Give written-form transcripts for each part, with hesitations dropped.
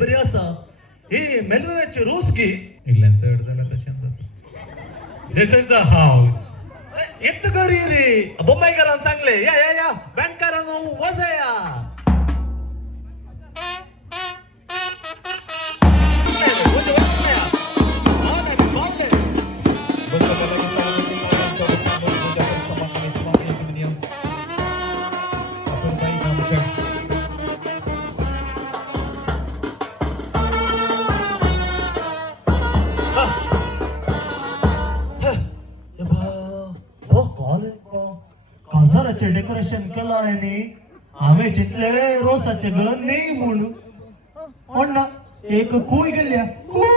बरी असा हे मेलवनाचे रोज घे चढ झाला तशा दिस इज द हाऊस येत घरी रे बोंबाईकरांना चांगले या या या बँकरांनो वजा या काजाराचे डेकोरेशन केलं आहे आम्ही चितले रोसाचे घर नाही म्हणून पण ना एक कुई गेल्या कुई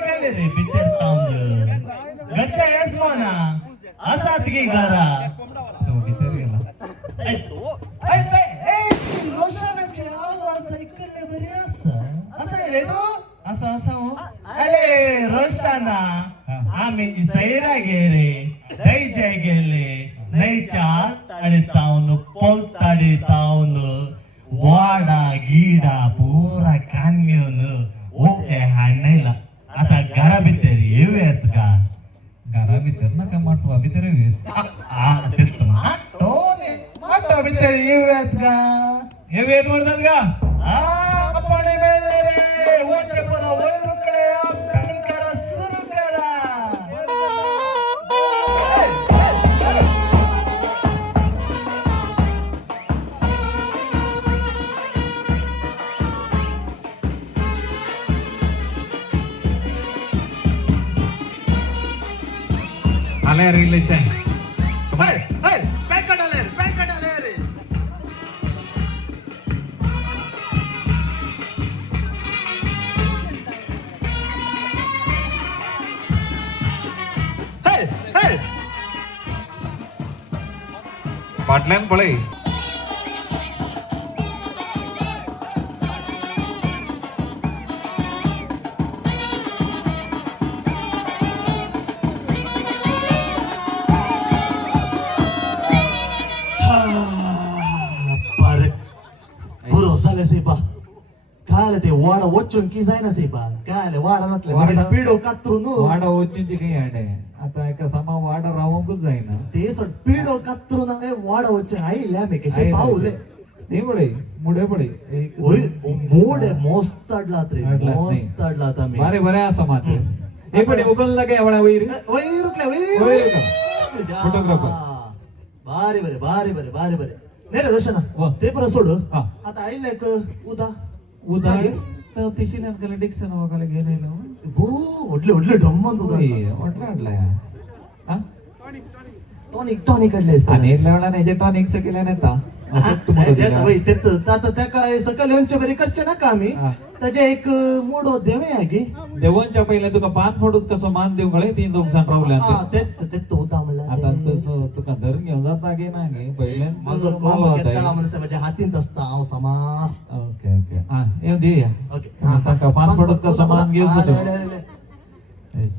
गेले रे भितर तांब घरच्या यजमाना असात गी घरा रोशनाचे आवाज ऐकले बरे असं आहे रे तो असं अरे रोशना आम्ही सैरा गेले दैजे गेले नैच्या ताडे तावन पोल ताडे तावन वाडा गिडा पुरा कान्योन ओके हाडला आता घरा भितर येऊयात का घरा भितर नका माटवा भितर माटवा भितर येऊयात का येऊयात म्हणतात का आपण मेले रे वचे पुरा वैरुकडे आपण करा सुरू करा आले रिलेशन बँकट आले रे पाटल्यान पळे काय ते वाडा वचून की जाय ना सेपा काय वाडा नसले पिडो कातरून वाडा वचूंची काही हाडे आता एका समा वाडा रावंकूच जायना ते सोड पिडो कातरून वाडा वचून आईल्या मे कसे पावले ते पळे मुडे पळे मोड मस्त अडलात रे मस्त अडलात आम्ही बरे बरे असं मात्र एक पण उगल लागे एवढा वैर फोटोग्राफर बारे बरे बारे बरे बारे बरे नाही रे रोशना ते पर सोड आता आईला एक उदाहरण तर तिशील अंकल डिक्सन वगैरे गेलेलो हो ओडले ड्रमन ओडलाय हा टॉनिक काढले आणि लेवला नाही जे टॉनिकचं केलं नाही ता त्या काय सकाळी लोणच्या बरी करचे ना का आम्ही त्याच्या एक मूड देवे आहे की देवांच्या पहिले तुका पान फोडूत कसं मान देऊ गळे तीन दोघ जण रावले तेच होता मला आता तुका धरून घेऊन जाता गे ना गे पहिले माझ्या हातीत असता समास ओके ओके हा येऊ दे या ओके पान फोडूत कसं मान घेऊ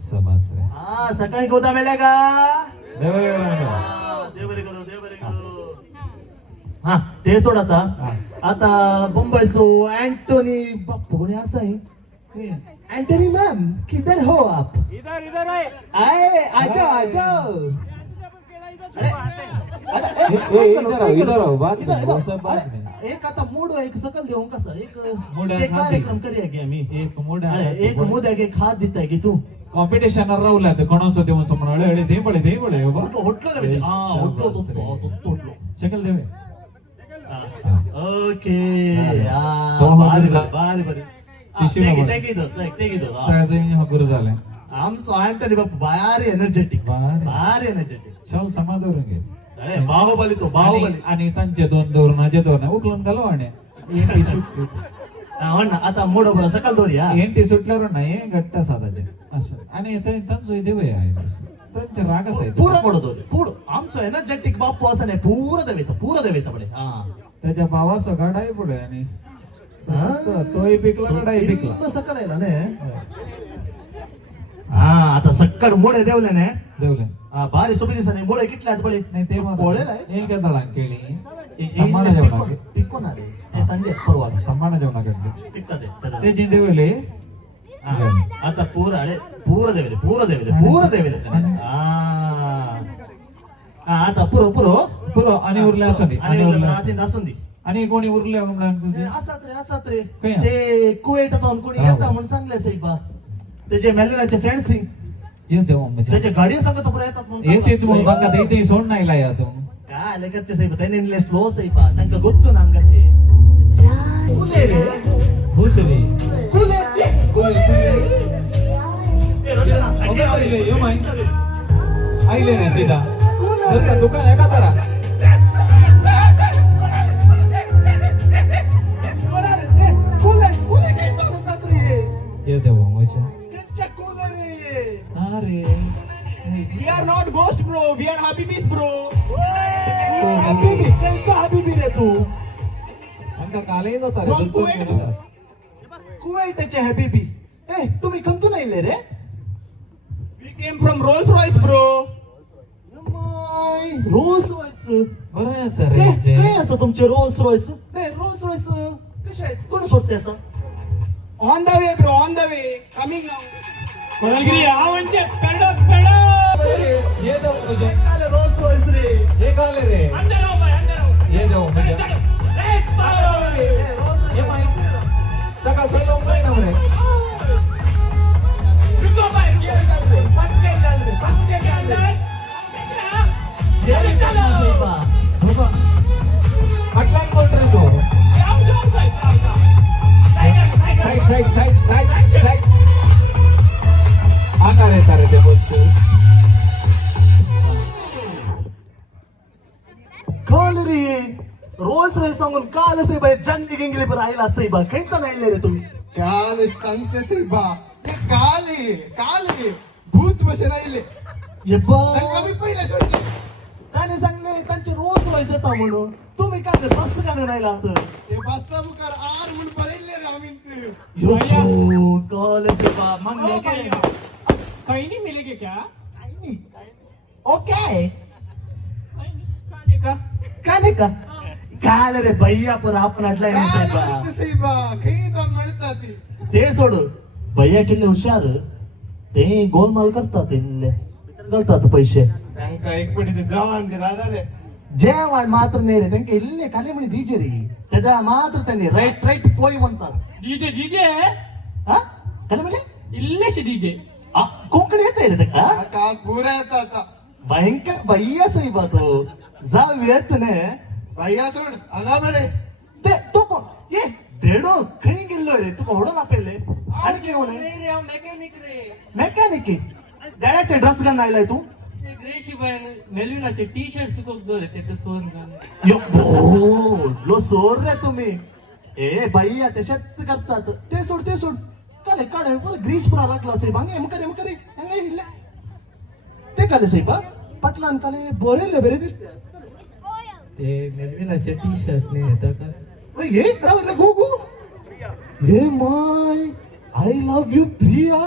समास रे हा सकाळी गोदा मिळाला का देवरे करू हा ते सोड आता मुंबई सो एंटोनी बाप्पू कोणी असं आहे एंटोनी मैम किधर हो आप इधर आए आ जाओ एक आता मूड एक सकल देऊ कसं एक कार्यक्रम करूया की आम्ही एक मूड आहे की खाद देताय की तू कॉम्पिटिशन राहुला कोणाचं देऊन समोर अळे ते पळे शकल देवे ओके गुरु झाले आमचं एंटोनी बाप्पू भारी एनर्जेटिक चल समाधान घे बाहुबली तो बाहुबली आणि त्यांचे दोन धोरणाचे धोरण उकलून घालो आणि आता मोड बरं सकाळ दोरी एंटी सुटल्यावर नाही घट्ट साधाचे असं आणि त्यांचं देव आहे त्यांचे रागच आहे पूर पडतो पूड आमचं आहे ना जट्टिक बाप्पू असं नाही पूर देवेत बडे हा त्याच्या भावाचा गाडाही पुढे आणि हा. तोही पिकला गाडाही पिकला पूर्ण सकल आहे ने हा आता सक्कड मोडे देवले ने देवले भारी सुबी दिसा नाही मोडे किटल्यात बडे नाही ते बोळेला आहे एक दळांग केली सम्मान जेवणाके पिकोन आले हे संजय परवा सम्मान जेवणाके पिकतात ते ते जी देवले हा. आता पूर देवेले आता पुरो आणि उरले असं दे आणि उरले असं दे. असून दी आणि कोणी उरले असात रे काय? ते कुवेटातून कोणी हा. येता म्हणून सांगले साहेबा त्याचे मेलेनाचे फ्रेंड्स येते मम्मी त्याच्या गाडी सांगत पुरा येतात म्हणून येते तू सांगतात. बघा ते सोड नाही लाया तू काय लेकरचे साहेब त्याने स्लो साहेबा त्यांना गोत्तो ना अंगाचे कुले रे भूत रे कुले ए, रचना, अगं, अगं, आईले, यो माई. आईले रे सीधा कुले जर का रे. दुकान आहे का तारा सोडा रे, ए, कुले काय बोलतात रे? येते मम्मीच्या कच्च्या कुले रे. अरे We are not ghost bro, we are Habibis bro. Oh. Habibi, कैसा Habibi रे तू? अंका कालही जाता रे From तू Kuwait bro. कुवेटचे हबीबी. ए, तुम्ही कंतून आले रे? We came from Rolls Royce bro. Rolls Royce. बरं आहे सर यांचे काय असं तुमचे रोल्स रॉयस? नाही रोल्स रॉयस कशा आहेत? कोण सोडते असं? On the way, bro. On the way. Coming now. कोणगिरी आवंचे पेडक ये दो मुझे काय रोल्स रॉयस रे? ये काले रे ये दो मुझे ये माई सकाळ सोलो माई ना रे बाबा अटलान बोल रहे तो साइड आता रे तारे ते बोलतो काल रे रोल्स रॉयस सांगून काल से बाई जंगली गिंगली पर आईला से बा काही तर नाही रे तुम्ही काल सांगते साहेबा ते काल भूत बसे राहिले ये बा मी पहिले सोडले त्याने सांगले त्यांचे रोज रॉयस येता म्हणून तुम्ही काय रे बस का नाही राहिला तर ते बस्सा मुकार आर म्हणून पहिले रे आम्ही ते यो काल से बा मांगले काय कहीं नहीं मिलेंगे क्या ओके खाने का का नाही का काल रे भैया पर आपण अडलाय ना काल साहेबा म्हणते साहेबा काही दोन म्हणतात ती ते सोड भैया किल्ले हुशार ते गोलमाल करतात इल्ले घालतात पैसे त्यांका एक पटीचे जवान ते राजा रे जेवण मात्र नाही रे त्यांना इल्ले खाली म्हणे दीजे रे त्याच्या मात्र त्यांनी राईट पोई म्हणतात डीजे डीजे हा काय म्हणजे इल्लेश डीजे कोकणी येते रे का आता पुरा येतात आता भयंकर भैया साहेबा तो जाऊ येत ने भैया सोड आला बरे ते तो कोण ये देडो खरी गेलो रे तू कोडो ना पेले आणि के होणे मेकॅनिक रे मेकॅनिक डॅडाचे ड्रेस घालून आलाय तू ग्रेशी बाय मेलविनाचे टी शर्ट सुकोक दोरे ते तर सोन यो बो लो सोर रे तुम्ही ए भैया त्याच्यात करतात ते सोड काले काढे पर ग्रीस पुरा लागला साहेब हंगे मकरे हंगे इल्ले ते काले साहेब पटलान काले बोरेले बेरे दिसते ते मेलविनाचे टी शर्ट नाही येतं का ओय ये रावले गोगो ये my I love you Priya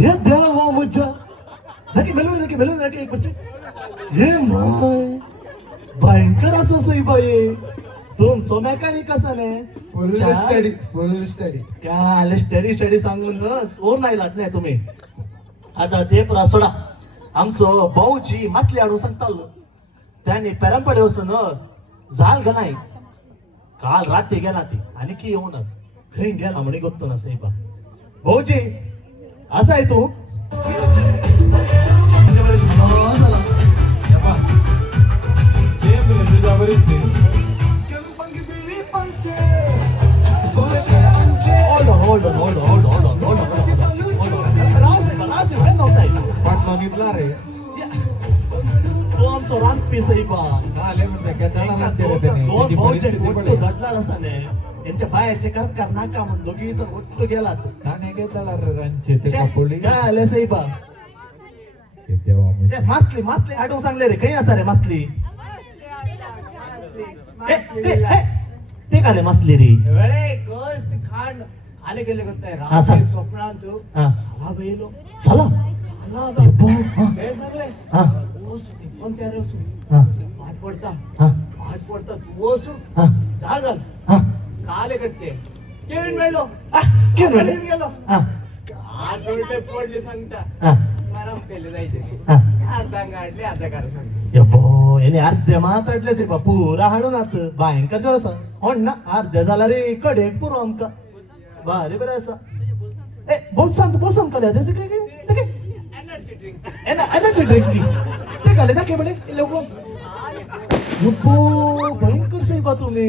ये देवा मुझा नकी एक बच्चे ये माय भयंकर असं साहेब आहे तुम सो मेकॅनिक असा ने फुल स्टडी काय स्टडी सांगून सोर नाही लागत नाही तुम्ही आता ते परा सोडा आमचो भाऊजी मसली हाडून सांगतालो त्यांनी पेरंपडे वचून जाल का नाही काल रात्री गेला ती आणि की येऊन खंय गेला म्हणे गोत्तो ना साहेबा भाऊजी असा आहे तू hold on. राव साहेब काय नव्हता पाटलानीतला रे तो आमचा रान पीस आहे बा आले म्हणते काय जाणार लागते रे त्याने दोन त्याची भाऊचे परिस्थिती गोट्टो पडली. घडला रसाने यांच्या बायाचे कर नाका म्हणून दोघी जण गोट्टो गेलात ठाणे काय जाणार रे रांचे ते कापोली काय आले साहेबा देवा ते मासली मासली आठवून सांगले रे काही असा रे मासली ते काले मासली रे वेळे गोष्ट खांड आले गेले ಗೊತ್ತೇ हा, सर. रात्री स्वप्नांतू हा साला बैलो चला साला अब्बो, हा. बे सगळे हा ओसू पण त्या रसू हा पाठ पडता हा पाठ पडता ओसू हा झाड घाल हा काले कडचे केविन मेलो केविन मेलो? गेलो हा आज उलटे पडली सांगता हा मरम केले जायचे हा अर्धा गाडले अर्धा कारण ಯಪ್ಪೋ ಏನೇ ಅರ್ಧ ಮಾತಾಡ್ಲೆ ಸಿಪ್ಪ ಪೂರ ಹಾಡೋನಾತ್ ಭಯಂಕರ ಜೋರ ಸ ಹೊಣ್ಣ ಅರ್ಧ झाला रे कडे पुरो आमका भारी बरं असं ए बोलसान कले ते काय एनर्जी ड्रिंक एनर्जी ड्रिंक की ते काले दाखे बडे इल्ले उकळून यप्पो भयंकर सही बा तुम्ही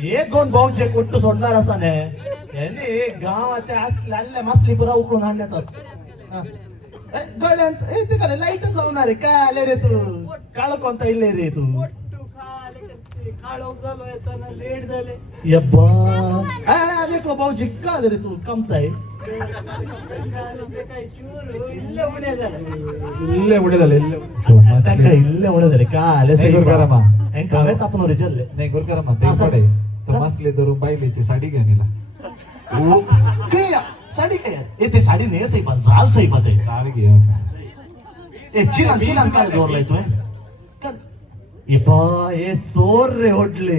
हे दोन भाऊ जे कोट्ट सोडणार असाने यांनी गावाच्या लाल्या मासली पुरा उकळून आणण्यात गड्यांच ए ते काले लाईटच होणार काय आले रे तू काळ कोणता इल्ले रे तू ಒಟ್ಟು ಕಾಲೆ ಕಚ್ಚಿ ಕಾಳೋಗ್ದಲ್ವ ಆಯ್ತಾನ ಲೇಟ್ झाले यब्बा अरे भाऊ जिक्का आले रे तू कमताय काय चूರು ಇಲ್ಲೇ ಉಣೆ झाले ಇಲ್ಲೇ ಉಳಿದಲ್ಲ ಇಲ್ಲೇ त्यांका इल्ले म्हणत रे का आले नाही गुरुकारामा. काव्यात आपण रिजल्ले नाही गुरुकारामा ते कडे तो मासले धरून बायलेची साडी घेऊन येला ओ काय साडी काय यार ए ते साडी नाही सही पण झाल सही पण साडी घेऊन ए चिलन काय दोरलाय तू ये पा ए चोर रे होटले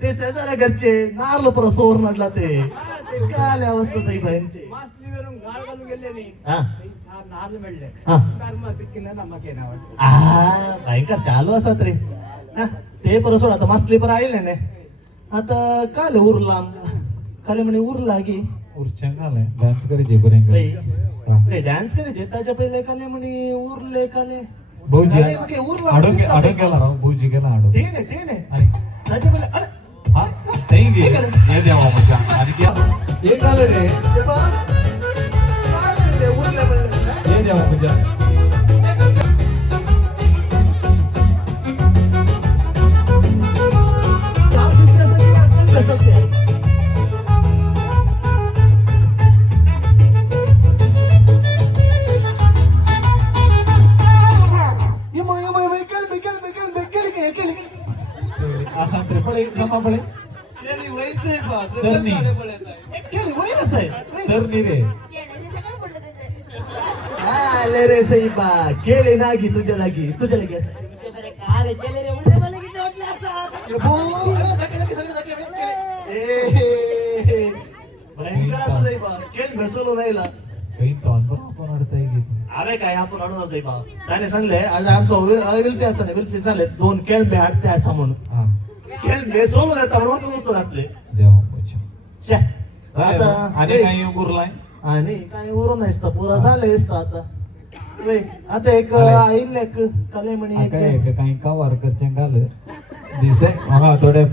ते शेजाऱ्या घरचे नारलो पर चोर नडला ते काय अवस्था सही बायांची ಮಾಸ್ಲಿವரும் ಗಾಳಗಲು ಗೆಲ್ಲೇನಿ हा ಚಾರ್ ನಾಲ್ ಮೆಳ್ಳೆ हा ಧರ್ಮ ಸಿಕ್ಕಿನ ನಮಗೇನಾವ भयंकर चालू असत रे हा, ते पर सोड आता मासली पर आईल ने आता काल उरला काले म्हणे उरला की उरचंगाले डान्स करे जे बरेंग ए डान्स करे जे ताच्या पहिले काले म्हणे उरले काले भाऊजी काले मग उरला आडून गेला राव भाऊजी गेला आडून ते नाही आणि ताच्या पहिले अरे हा नाही गे हे देवा मजा आणि ते एक आले रे ते बा काले ते उरले म्हणले हे देवा मजा नाव दिसलं असं की आपण कसं ते केली असा तरी पळे जमा पळे ವಯಸ್ಸೇ ಬಾ तर नी वैरच आहे तर नी रे आले रे सईबा केळे नागी तुझ्या लागी असं यबो, धके, धके, सगळे धके, धके. ए, भयंकर असं सईबा केळ भेसवलो नाहीला काही तोंड पण अडता येईल अरे काय आपण आणून सईबा त्याने सांगले आज आमचं विल्फी असं नाही विल्फी झाले 2 केळ हाडते असं म्हणून हा केळ भेसवलो नाही तर म्हणून तू आपले देवा मजा शे आता आता आणि काही उरलाय आणि काय उरून नाहीस पुरा झाले आता वे, आता एक अरे. आईल एक कलेमणी काय एक काही का वारकरच्या गाल हा थोडे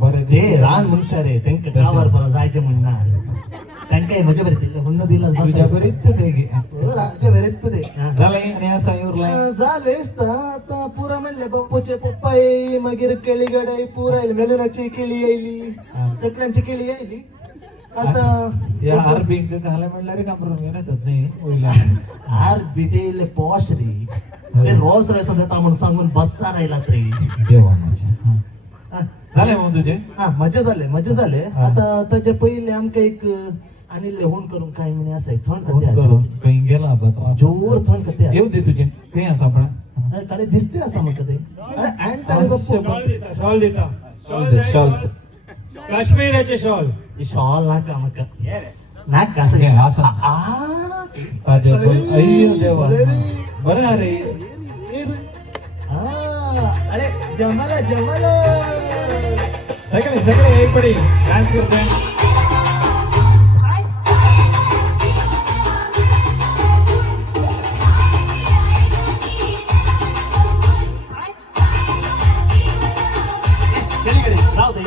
बरे ते रान मनुष्य रे त्यांना गावावर परत जायचे म्हणणार त्यांना मजा बरी दिलं म्हणणं दिलं तुझ्या बरीच ते घे आमच्या बरेच ते झालंय आणि असा उरलाय झालेस आता पुरा म्हणले बाप्पूचे पप्पा येई मगीर केळी गडाई पुरा येईल मेलुनाची केळी येईली हा. सगळ्यांची केळी येईली आता या हार बिंक घाला म्हणलं रे कामरून येतात नाही होईल हार बितेले पॉश रे ते रोज रे सध्या म्हणून सांगून बसचा राहिला रे देवा माझ्या हा. झालंय मग तुझे हा मजा झाले हा. आता त्याच्या पहिले आमका एक अनिल होऊन करून काही म्हणे असं आहे थंड फोन कथे करून काही गेला आता जोर थंड कथे येऊ दे तुझे काही असा पण अरे काले दिसते असं मग कथे अरे अँट आणि गप्पो शॉल देता शॉल काश्मीराचे शॉल शॉल नाका मग नाक कसं घे, असं. ताज्या अय्यो देवा बरं अरे अरे जमाला सगळे एक पडी डान्स करतोय राहू दे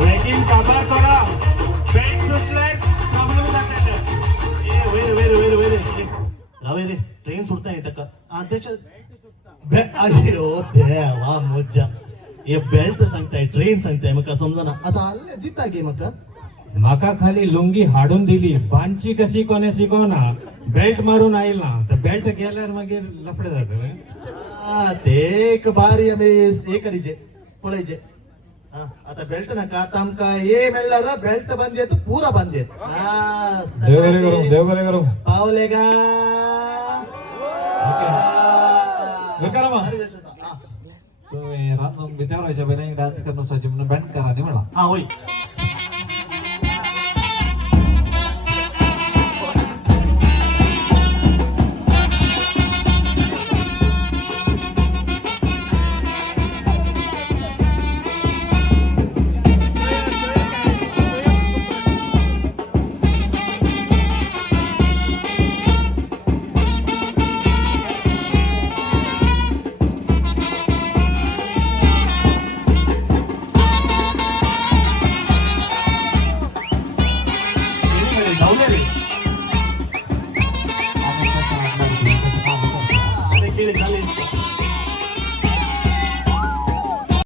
वेटिंग काबार करा बेल्ट सुटलाय प्रॉब्लेम जातात रावे रे ट्रेन सुटता येतं का देशात अयो देवा मज्जा हे बेल्ट सांगताय ट्रेन सांगताय मका समजना आता आले दिता गे मका माका खाली लुंगी हाडून दिली बांची कशी कोणे शिकवना बेल्ट मारून आईल ना तर बेल्ट गेल्यावर मागीर लफडे जात ते एक बारी आम्ही हे करीचे पळयचे हा आता बेल्ट नाका आता आमका हे मेळल्यार बेल्ट बांधयेत पुरा बांधयेत देव बरे करू देव बरे करू पावले का बरं मग. हा. तुम्ही रांधून बित्यावर व्हायच्या पहिले डान्स करणं म्हणून बँड करा नाही म्हणा हा होय